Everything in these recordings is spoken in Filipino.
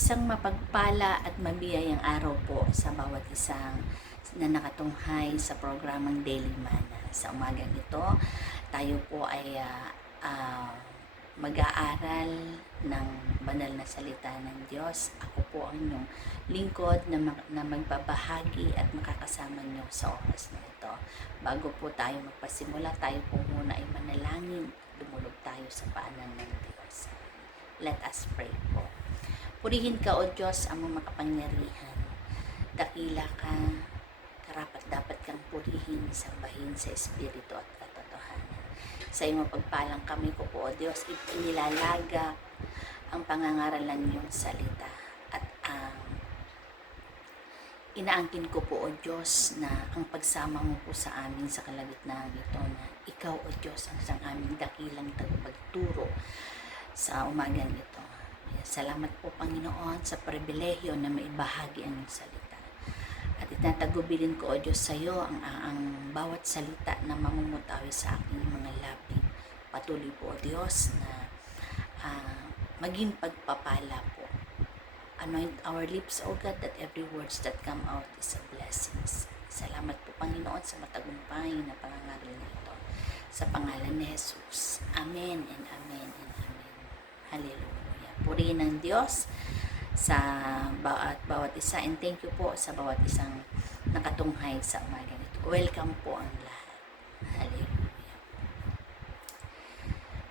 Isang mapagpala at mabiyayang araw po sa bawat isang na nakatunghay sa programang Daily Mana. Sa umagang ito, tayo po ay mag-aaral ng banal na salita ng Diyos. Ako po ang inyong lingkod na magbabahagi at makakasama nyo sa oras na ito. Bago po tayo magpasimula, tayo po muna ay manalangin. Dumulog tayo sa paanan ng Diyos. Let us pray po. Purihin ka, O Diyos, ang makapangyarihan. Dakila ka, karapat dapat kang purihin, sambahin sa Espiritu at katotohanan. Sa iyong mapagpalang kami ko po, O Diyos, inilalaga ang pangangaralan niyong salita. At inaangkin ko po, O Diyos, na ang pagsama mo po sa amin sa kalagitnaan ito, na ikaw, O Diyos, ang isang aming dakilang tagapagturo sa umagang ito. Salamat po, Panginoon, sa pribilehyo na maibahagi ang iyong salita. At itatagubilin ko, O Diyos, sa iyo ang bawat salita na mamumutawi sa aking mga labi. Patuloy po, O Diyos, na maging pagpapala po. Anoint our lips, O God, that every words that come out is a blessing. Salamat po, Panginoon, sa matagumpay na pangangaral na ito. Sa pangalan ni Jesus. Amen and amen and amen. Hallelujah. Purihin ng Diyos sa bawat isa, and thank you po sa bawat isang nakatunghay sa umaga nito. Welcome po ang lahat. Hallelujah.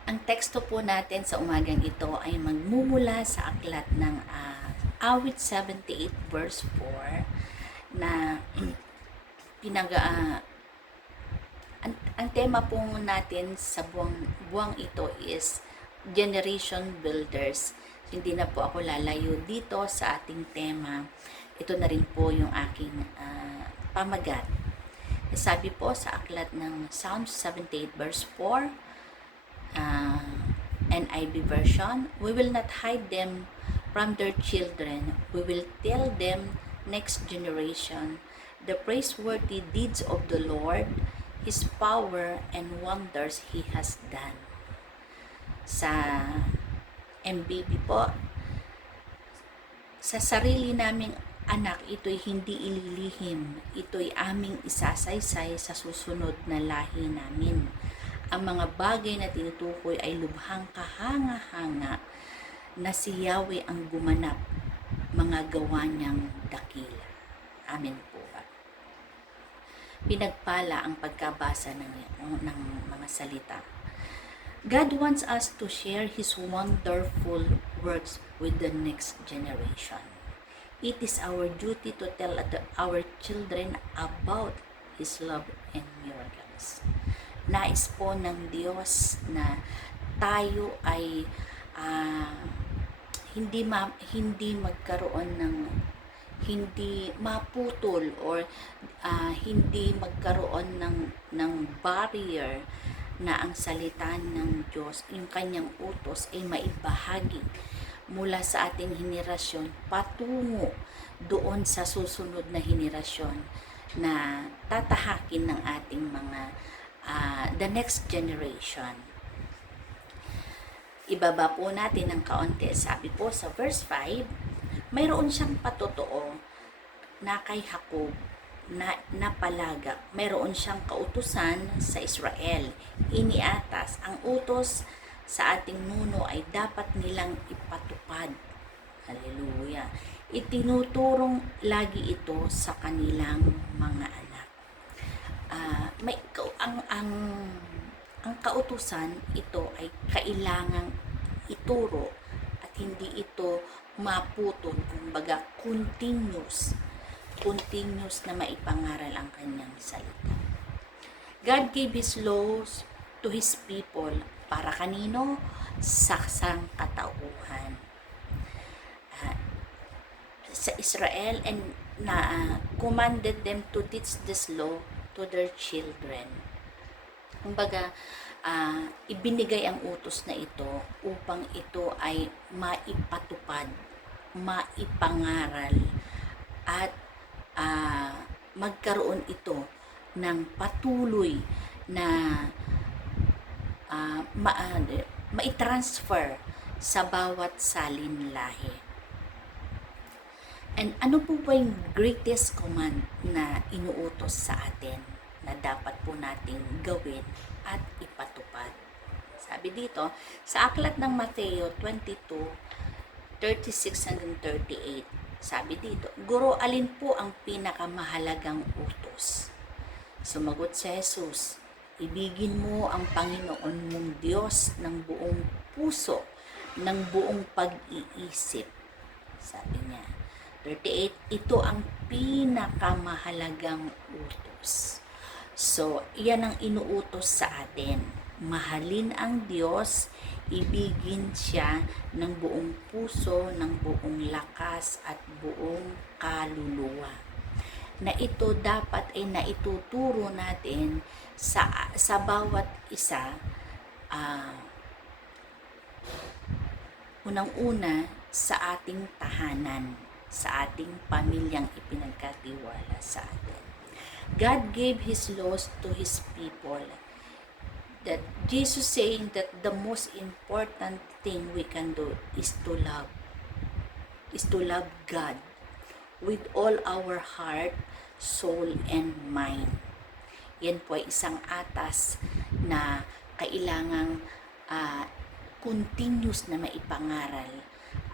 Ang teksto po natin sa umagang ito ay magmumula sa aklat ng Awit 78 verse 4 na ang tema po natin sa buwang ito is Generation Builders. Hindi na po ako lalayo dito sa ating tema. Ito na rin po yung aking pamagat. Sabi po sa aklat ng Psalms 78 verse 4, NIV version, we will not hide them from their children. We will tell them next generation the praiseworthy deeds of the Lord, His power and wonders He has done. Sa MBB po, sa sarili naming anak, ito'y hindi ililihim, ito'y aming isasaysay sa susunod na lahi namin. Ang mga bagay na tinutukoy ay lubhang kahanga-hanga na si Yahweh ang gumanap, mga gawa niyang dakila. Amen po. Pinagpala ang pagkabasa ng mga salita. God wants us to share His wonderful works with the next generation. It is our duty to tell our children about His love and miracles. Nais po ng Diyos na tayo ay hindi magkaroon hindi maputol or hindi magkaroon ng barrier na ang salita ng Diyos, yung kanyang utos ay maibahagi mula sa ating henerasyon patungo doon sa susunod na henerasyon na tatahakin ng ating mga the next generation. Ibaba po natin ng kaunti. Sabi po sa verse 5, mayroon siyang patotoo na kay Jacob na napalaga. Mayroon siyang kautusan sa Israel. Iniatas, ang utos sa ating nuno ay dapat nilang ipatupad. Hallelujah. Itinuturong lagi ito sa kanilang mga anak. Ang kautusan ito ay kailangang ituro at hindi ito maputol, kumbaga continuous na maipangaral ang kanyang salita. God gave His laws to His people para kanino? Sa sangkatauhan. Sa Israel, and commanded them to teach this law to their children. Kumbaga, ibinigay ang utos na ito upang ito ay maipatupad, maipangaral, at magkaroon ito ng patuloy na maitransfer sa bawat salin lahi. And ano po ba yung greatest command na inuutos sa atin na dapat po nating gawin at ipatupad? Sabi dito, sa aklat ng Mateo 22:36 hanggang 38, sabi dito, Guro, alin po ang pinakamahalagang utos? Sumagot si Jesus, ibigin mo ang Panginoon mong Diyos ng buong puso, ng buong pag-iisip. Sabi niya, 38, ito ang pinakamahalagang utos. So, yan ang inuutos sa atin. Mahalin ang Diyos, ibigin siya ng buong puso, ng buong lakas at buong kaluluwa. Na ito dapat ay naituturo natin sa bawat isa. Unang-una sa ating tahanan, sa ating pamilyang ipinagkatiwala sa atin. God gave His laws to His people. That Jesus saying that the most important thing we can do is to love God with all our heart, soul, and mind. Yan po ay isang atas na kailangang continuous na maipangaral,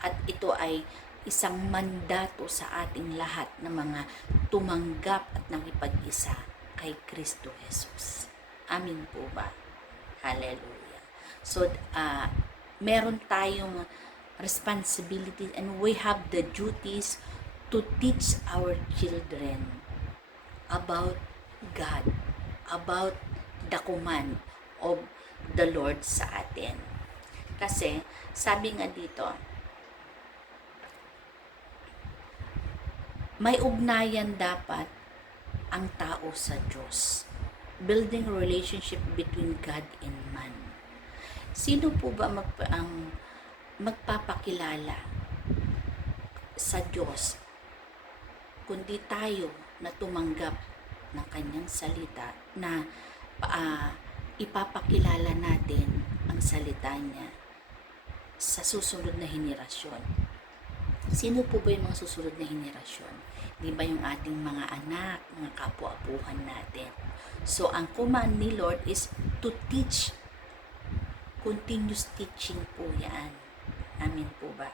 at ito ay isang mandato sa ating lahat na mga tumanggap at nakipag-isa kay Kristo Jesus. Amin po ba? Hallelujah. So, meron tayong responsibility and we have the duties to teach our children about God, about the command of the Lord sa atin. Kasi, sabi nga dito, may ugnayan dapat ang tao sa Diyos. Building relationship between God and man. Sino po ba ang magpapakilala sa Diyos kundi tayo na tumanggap ng kanyang salita, na ipapakilala natin ang salita niya sa susunod na henerasyon. Sino po ba yung mga susunod na henerasyon? Di ba yung ating mga anak, mga kapwa-apuhan natin? So, ang command ni Lord is to teach. Continuous teaching po yan. Amin po ba?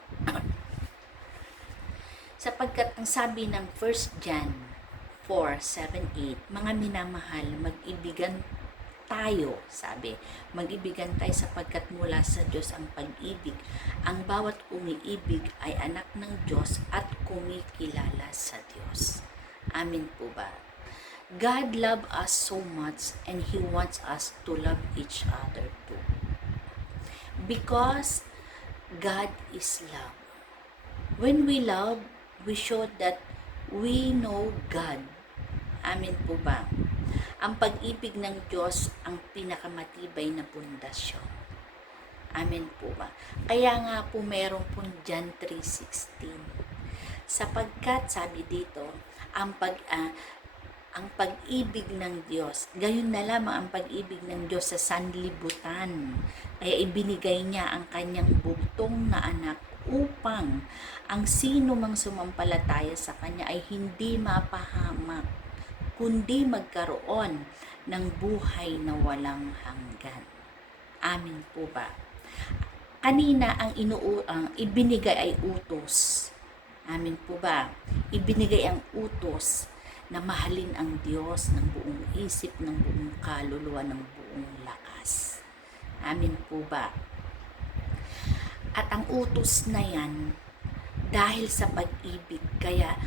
Sapagkat ang sabi ng 1 John 4:7-8, mga minamahal, mag-ibigan tayo, sabi, mag-ibigan tayo sapagkat mula sa Diyos ang pag-ibig. Ang bawat umiibig ay anak ng Diyos at kumikilala sa Diyos. Amin po ba? God loves us so much and He wants us to love each other too. Because God is love. When we love, we show that we know God. Amin po ba? Ang pag-ibig ng Diyos ang pinakamatibay na pundasyon. Amen po ba? Kaya nga po meron pong John 3:16. Sapagkat sabi dito, ang pag-ibig ng Diyos, gayon na lamang ang pag-ibig ng Diyos sa sanlibutan. Kaya ibinigay niya ang kanyang bugtong na anak upang ang sino mang sumampalataya sa kanya ay hindi mapahamak, kundi magkaroon ng buhay na walang hanggan. Amin po ba? Kanina ang ibinigay ay utos. Amin po ba? Ibinigay ang utos na mahalin ang Diyos ng buong isip, ng buong kaluluwa, ng buong lakas. Amin po ba? At ang utos na yan, dahil sa pag-ibig, kaya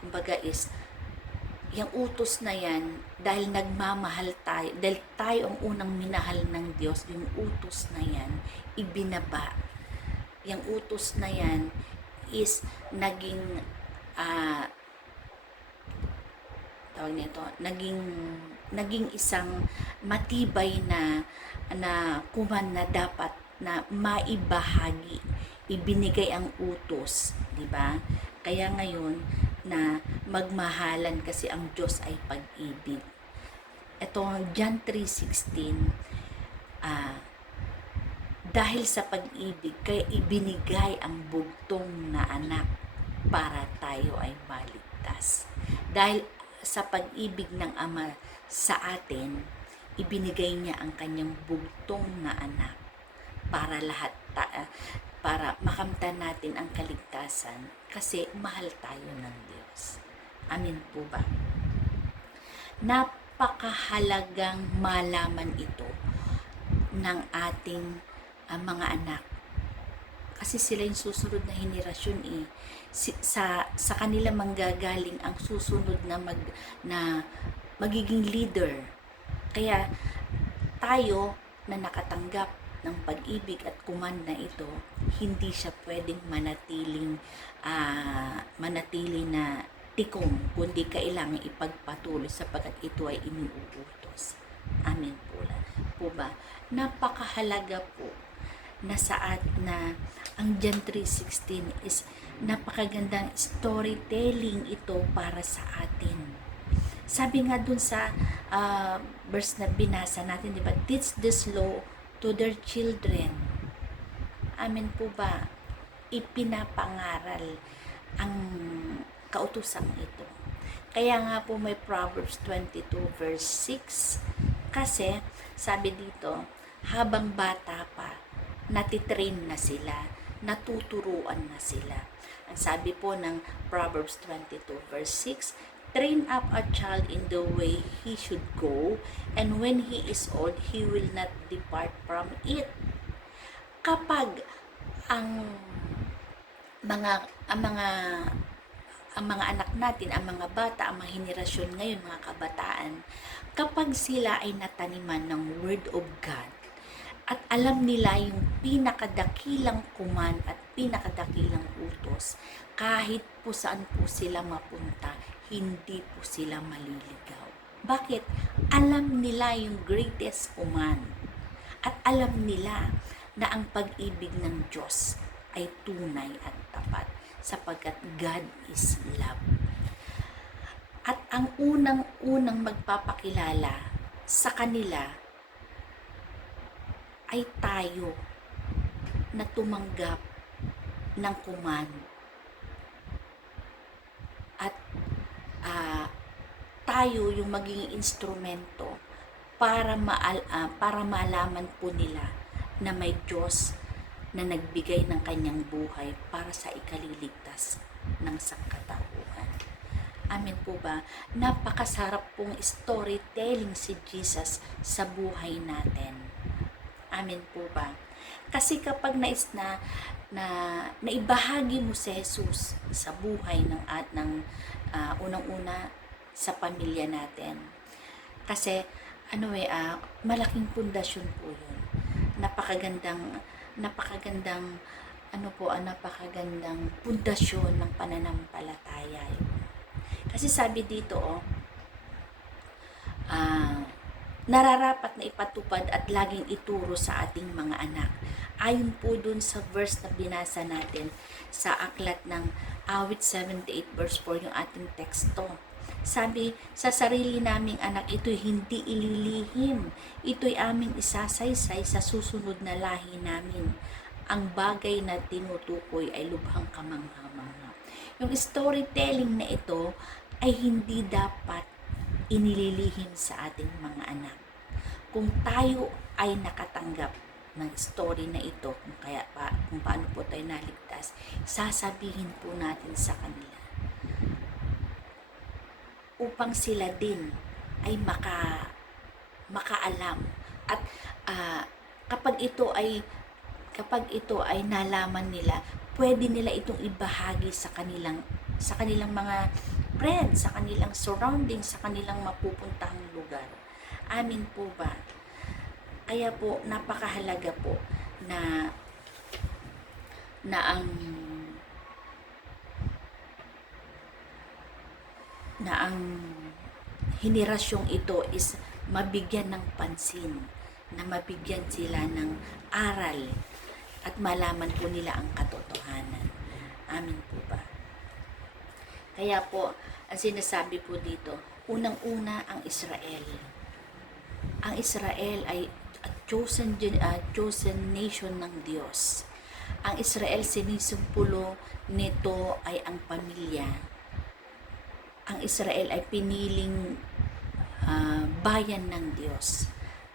kumbaga is, yung utos na yan, dahil nagmamahal tayo, dahil tayo ang unang minahal ng Diyos, yung utos na yan, ibinaba. Yung utos na yan is naging, tawag nito, naging isang matibay na kuman na dapat na maibahagi. Ibinigay ang utos, di ba? Kaya ngayon, na magmahalan kasi ang Diyos ay pag-ibig. Ito, John 3:16, dahil sa pag-ibig, kaya ibinigay ang bugtong na anak para tayo ay maligtas. Dahil sa pag-ibig ng Ama sa atin, ibinigay niya ang kanyang bugtong na anak para para makamtan natin ang kaligtasan kasi mahal tayo ng Diyos. Amin po ba? Napakahalagang malaman ito ng ating mga anak kasi sila yung susunod na henerasyon sa kanila manggagaling ang susunod na magiging leader. Kaya tayo na nakatanggap ng pag-ibig at command na ito, hindi siya pwedeng manatili na tikong, kundi kailangan ipagpatuloy sapagkat ito ay iniuutos. Amen po ba? Napakahalaga po na ang John 3:16 is napakagandang storytelling ito para sa atin. Sabi nga dun sa verse na binasa natin, di ba? Teach this law to their children. Amen po ba? Ipinapangaral ang kautosang ito. Kaya nga po may Proverbs 22 verse 6 kasi sabi dito, habang bata pa, natitrain na sila, natuturuan na sila. Ang sabi po ng Proverbs 22 verse 6, train up a child in the way he should go, and when he is old, he will not depart from it. Kapag ang mga anak natin, ang mga bata, ang mga henerasyon ngayon, mga kabataan, kapag sila ay nataniman ng Word of God, at alam nila yung pinakadakilang command at pinakadakilang utos, kahit po saan po sila mapunta, hindi po sila maliligaw. Bakit? Alam nila yung greatest command. At alam nila na ang pag-ibig ng Diyos ay tunay at tapat sapagkat God is love. At ang unang magpapakilala sa kanila ay tayo na tumanggap ng command at tayo yung maging instrumento para malaman po nila na may Diyos na nagbigay ng kanyang buhay para sa ikaliligtas ng sangkatauhan. Amen po ba? Napakasarap pong storytelling si Jesus sa buhay natin. Amen po ba? Kasi kapag naibahagi mo si Jesus sa buhay ng unang-una sa pamilya natin. Kasi malaking pundasyon po 'yun. Napakagandang pundasyon ng pananampalataya. Kasi sabi dito nararapat na ipatupad at laging ituro sa ating mga anak. Ayon po dun sa verse na binasa natin sa aklat ng Awit 78 verse 4 yung ating teksto. Sabi, sa sarili naming anak, ito'y hindi ililihim. Ito'y aming isasaysay sa susunod na lahi namin. Ang bagay na tinutukoy ay lubhang kamangha-mangha. Yung storytelling na ito ay hindi dapat inililihim sa ating mga anak. Kung tayo ay nakatanggap ng story na ito, kung paano po tayo naligtas, sasabihin po natin sa kanila upang sila din ay makaalam at kapag ito ay nalaman nila, pwede nila itong ibahagi sa kanilang mga friends, sa kanilang surroundings, sa kanilang mapupuntahang lugar. Amin po ba? Kaya po napakahalaga po na ang henerasyong ito is mabigyan ng pansin, na mabigyan sila ng aral at malaman po nila ang katotohanan. Amin po ba? Kaya po, ang sinasabi po dito, unang-una ang Israel. Ang Israel ay chosen nation ng Diyos. Ang Israel, sinisumpulo nito ay ang pamilya. Ang Israel ay piniling bayan ng Diyos.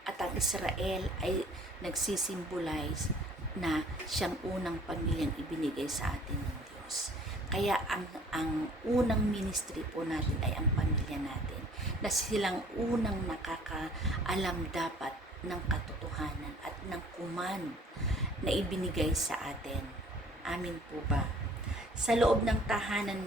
At ang Israel ay nagsisimbolize na siyang unang pamilyang ibinigay sa atin ng Diyos. Kaya ang unang ministry po natin ay ang pamilya natin, na silang unang nakakaalam dapat ng katotohanan at ng command na ibinigay sa atin. Amin po ba? Sa loob ng tahanan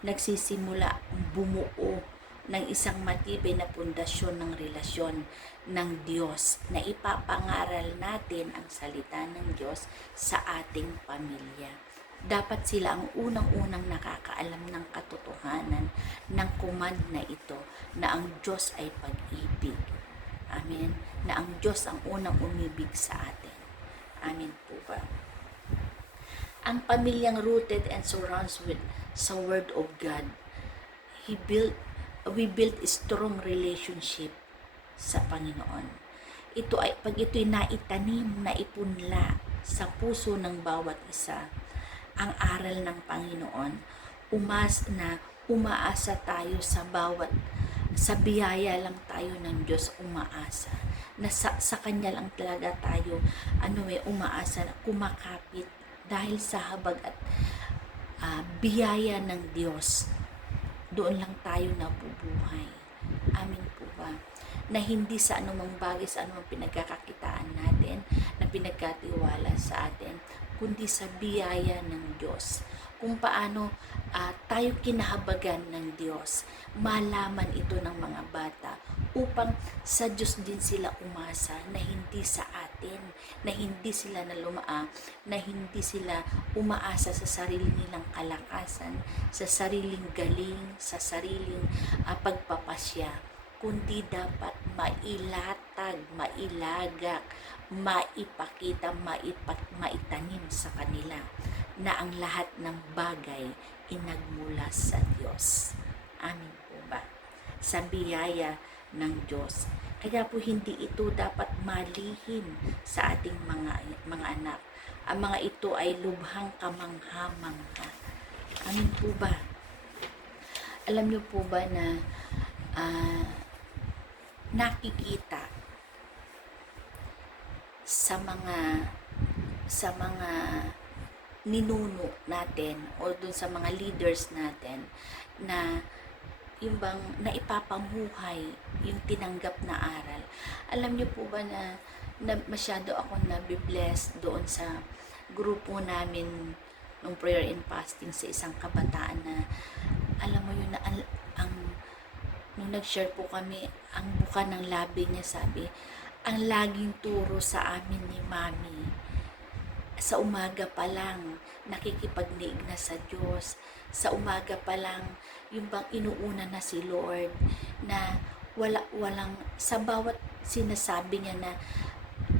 nagsisimula bumuo ng isang matibay na pundasyon ng relasyon ng Diyos, na ipapangaral natin ang salita ng Diyos sa ating pamilya. Dapat sila ang unang-unang nakakaalam ng katotohanan ng command na ito, na ang Diyos ay pag-ibig. Amen. Na ang Diyos ang unang umibig sa atin. Amin po ba? Ang pamilyang rooted and surrounded with sa Word of God, we build a strong relationship sa Panginoon. Pag ito'y naitanim, naipunla sa puso ng bawat isa, ang aral ng Panginoon, umaasa tayo sa biyaya lang tayo ng Diyos umaasa. Na sa Kanya lang talaga tayo umaasa, kumakapit dahil sa habag at biyaya ng Diyos. Doon lang tayo nabubuhay. Amin po ba? Na hindi sa anumang bagay, sa anumang pinagkakakitaan natin, na pinagkatiwala sa atin, kundi sa biyaya ng Diyos. Kung paano tayo kinahabagan ng Diyos, malaman ito ng mga bata, upang sa Diyos din sila umasa, na hindi sa atin, na hindi sila na hindi sila umaasa sa sarili nilang kalakasan, sa sariling galing, sa sariling pagpapasya, kundi dapat mailatag, mailagak, maipakita, maitanim sa kanila na ang lahat ng bagay inagmula sa Diyos. Amin po ba? Sa biyaya ng Diyos. Kaya po hindi ito dapat malihim sa ating mga anak. Ang mga ito ay lubhang kamangha-mangha. Amin po ba? Alam niyo po ba na nakikita sa mga ninuno natin o dun sa mga leaders natin, na yung bang naipapamuhay yung tinanggap na aral. Alam niyo po ba na masyado akong nabibless doon sa grupo namin ng prayer and fasting sa isang kabataan, na alam mo yun, na nung nag-share po kami, ang buka ng labi niya, sabi, ang laging turo sa amin ni Mami, sa umaga pa lang nakikipagniig na sa Diyos, sa umaga pa lang yung bang inuuna na si Lord, na walang sa bawat sinasabi niya, na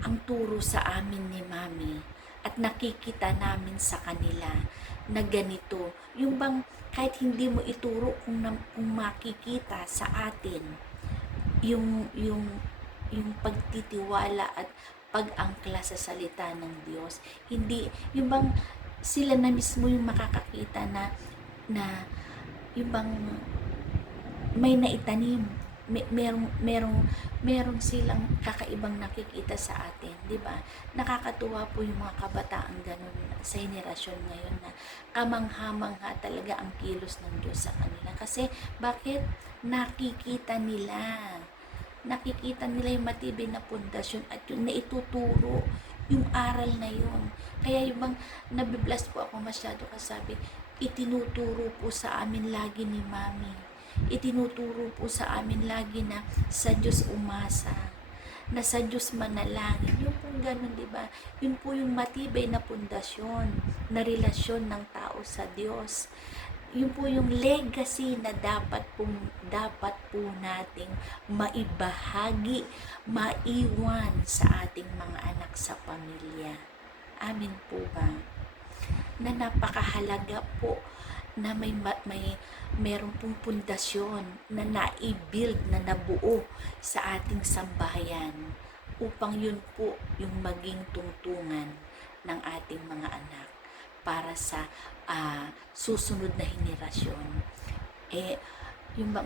ang turo sa amin ni Mami at nakikita namin sa kanila na ganito, yung bang kahit hindi mo ituro, kung makikita sa atin yung pagtitiwala at pag-angkla sa salita ng Diyos. Hindi yung bang sila na mismo yung makakakita na yung bang may naitanim, merong silang kakaibang nakikita sa atin, di ba? Nakakatuwa po yung mga kabataan ganun sa henerasyon ngayon, na kamangha-mangha talaga ang kilos ng Diyos sa kanila. Kasi bakit? Nakikita nila yung matibay na pundasyon at yun na ituturo yung aral na yun. Kaya yung bang nabibless po ako masyado, kasabi, itinuturo po sa amin lagi ni Mami, itinuturo po sa amin lagi na sa Diyos umasa, na sa Diyos manalangin. Yung po ganun, di ba? Yun po yung matibay na pundasyon na relasyon ng tao sa Diyos. Yun po yung legacy na dapat po nating maibahagi, maiwan sa ating mga anak sa pamilya. Amin po ba? Na napakahalaga po na meron pong pundasyon na nai-build, na nabuo sa ating sambahayan, upang yun po yung maging tungtungan ng ating mga anak para sa susunod na henerasyon.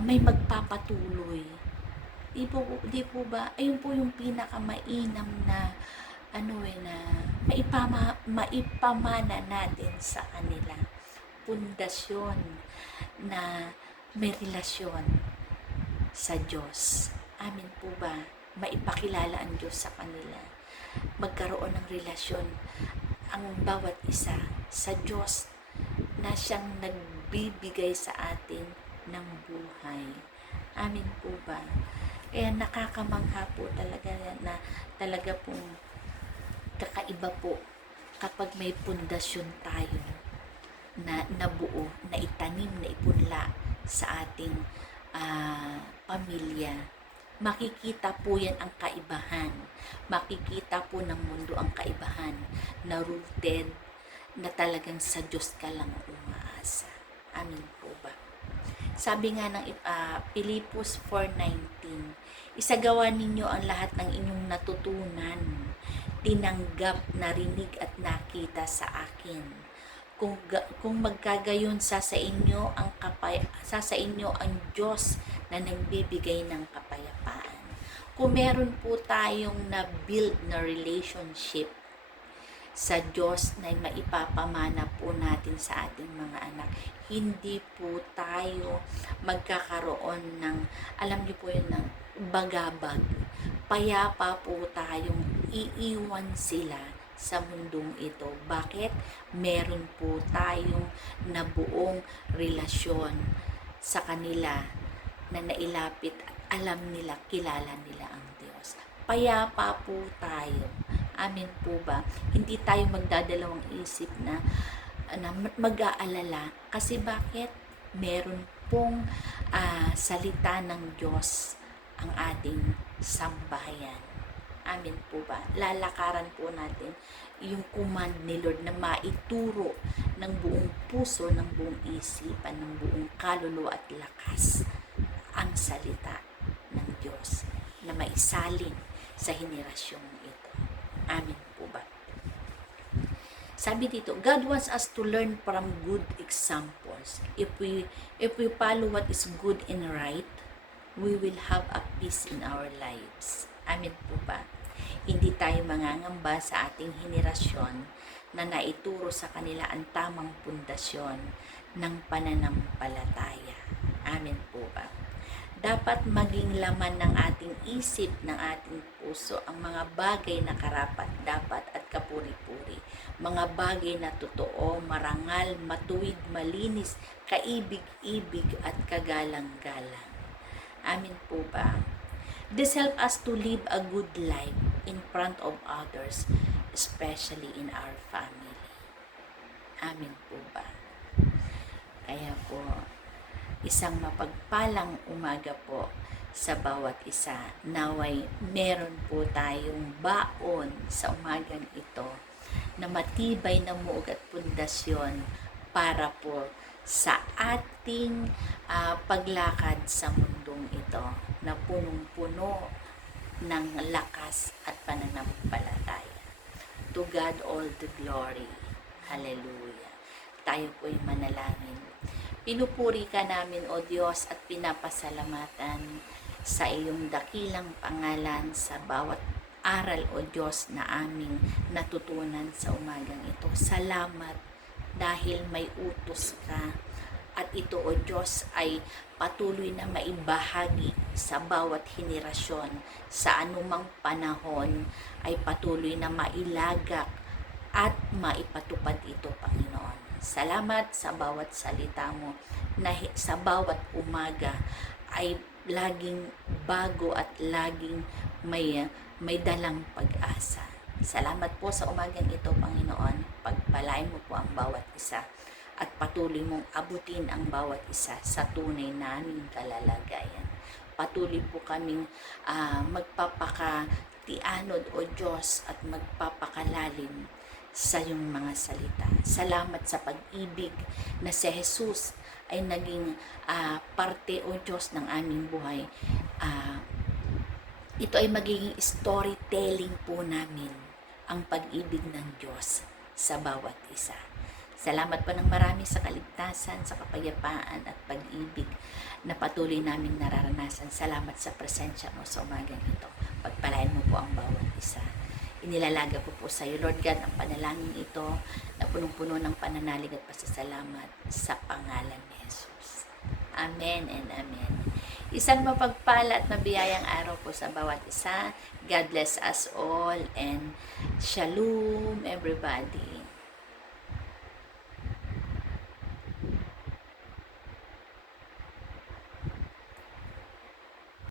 May magpapatuloy. Di po ba? Ayun po yung pinakamainam na na maipamana natin sa kanila. Pundasyon na may relasyon sa Diyos. Amin po ba? Maipakilala ang Diyos sa kanila. Magkaroon ng relasyon ang bawat isa sa Diyos na siyang nagbibigay sa atin ng buhay. Amin po ba? Kaya nakakamangha po talaga na talaga pong kakaiba po kapag may pundasyon tayo na nabuo, na itanim, na ipunla sa ating pamilya. Makikita po yan ang kaibahan. Makikita po ng mundo ang kaibahan na rooted, na talagang sa Diyos ka lang umaasa. Amin po ba? Sabi nga ng Pilipos 4:19, isagawa ninyo ang lahat ng inyong natutunan, tinanggap, narinig at nakita sa akin. Kung magkagayon sa inyo ang Diyos na nagbibigay ng kapayapaan. Kung meron po tayong na-build na relationship sa Diyos na maipapamana po natin sa ating mga anak, hindi po tayo magkakaroon ng, alam niyo po yun, ng bagabag. Payapa po tayong iiwan sila sa mundong ito. Bakit? Meron po tayong nabuong relasyon sa kanila na nailapit at alam nila, kilala nila ang Diyos. Payapa po tayo. Amin po ba? Hindi tayo magdadalawang isip na mag-aalala. Kasi bakit? Meron pong salita ng Diyos ang ating sambahayan. Amin po ba? Lalakaran po natin yung command ni Lord na maituro ng buong puso, ng buong isipan, ng buong kaluluwa at lakas ang salita ng Diyos na maisalin sa henerasyong ito. Amin po ba? Sabi dito, God wants us to learn from good examples. If we follow what is good and right, we will have a peace in our lives. Amin po ba? Hindi tayo mangangamba sa ating henerasyon na naituro sa kanila ang tamang pundasyon ng pananampalataya. Amin po ba? Dapat maging laman ng ating isip, ng ating puso, ang mga bagay na karapat, dapat at kapuri-puri. Mga bagay na totoo, marangal, matuwid, malinis, kaibig-ibig at kagalang-galang. Amin po ba? This help us to live a good life in front of others, especially in our family. Amin po ba? Kaya po, isang mapagpalang umaga po sa bawat isa. Naway meron po tayong baon sa umagang ito na matibay na muog at pundasyon para po sa ating paglakad sa mundong ito na punong-puno ng lakas at pananampalataya. To God all the glory. Hallelujah. Tayo po'y manalangin. Pinupuri ka namin, O Diyos, at pinapasalamatan sa iyong dakilang pangalan sa bawat aral, O Diyos, na aming natutunan sa umagang ito. Salamat dahil may utos ka at ito, O Diyos, ay patuloy na maibahagi sa bawat henerasyon sa anumang panahon, ay patuloy na mailagak at maipatupad ito, Panginoon. Salamat sa bawat salita mo na sa bawat umaga ay laging bago at laging may dalang pag-asa. Salamat po sa umagang ito, Panginoon. Pagpalain mo po ang bawat isa at patuloy mong abutin ang bawat isa sa tunay naming kalalagayan. Patuloy po kaming magpapakatianod, O Diyos, at magpapakalalim sa iyong mga salita. Salamat sa pag-ibig na si Jesus ay naging parte, O Diyos, ng aming buhay. Ito ay magiging storytelling po namin, ang pag-ibig ng Diyos sa bawat isa. Salamat po ng marami sa kaligtasan, sa kapayapaan at pag-ibig na patuloy naming nararanasan. Salamat sa presensya mo sa umagang ito. Pagpalain mo po ang bawat isa. Inilalaga ko po sa iyo, Lord God, ang panalangin ito na punong-puno ng pananalig at pasasalamat sa pangalan ni Jesus. Amen and amen. Isang mapagpala at mabiyayang araw po sa bawat isa. God bless us all and shalom everybody.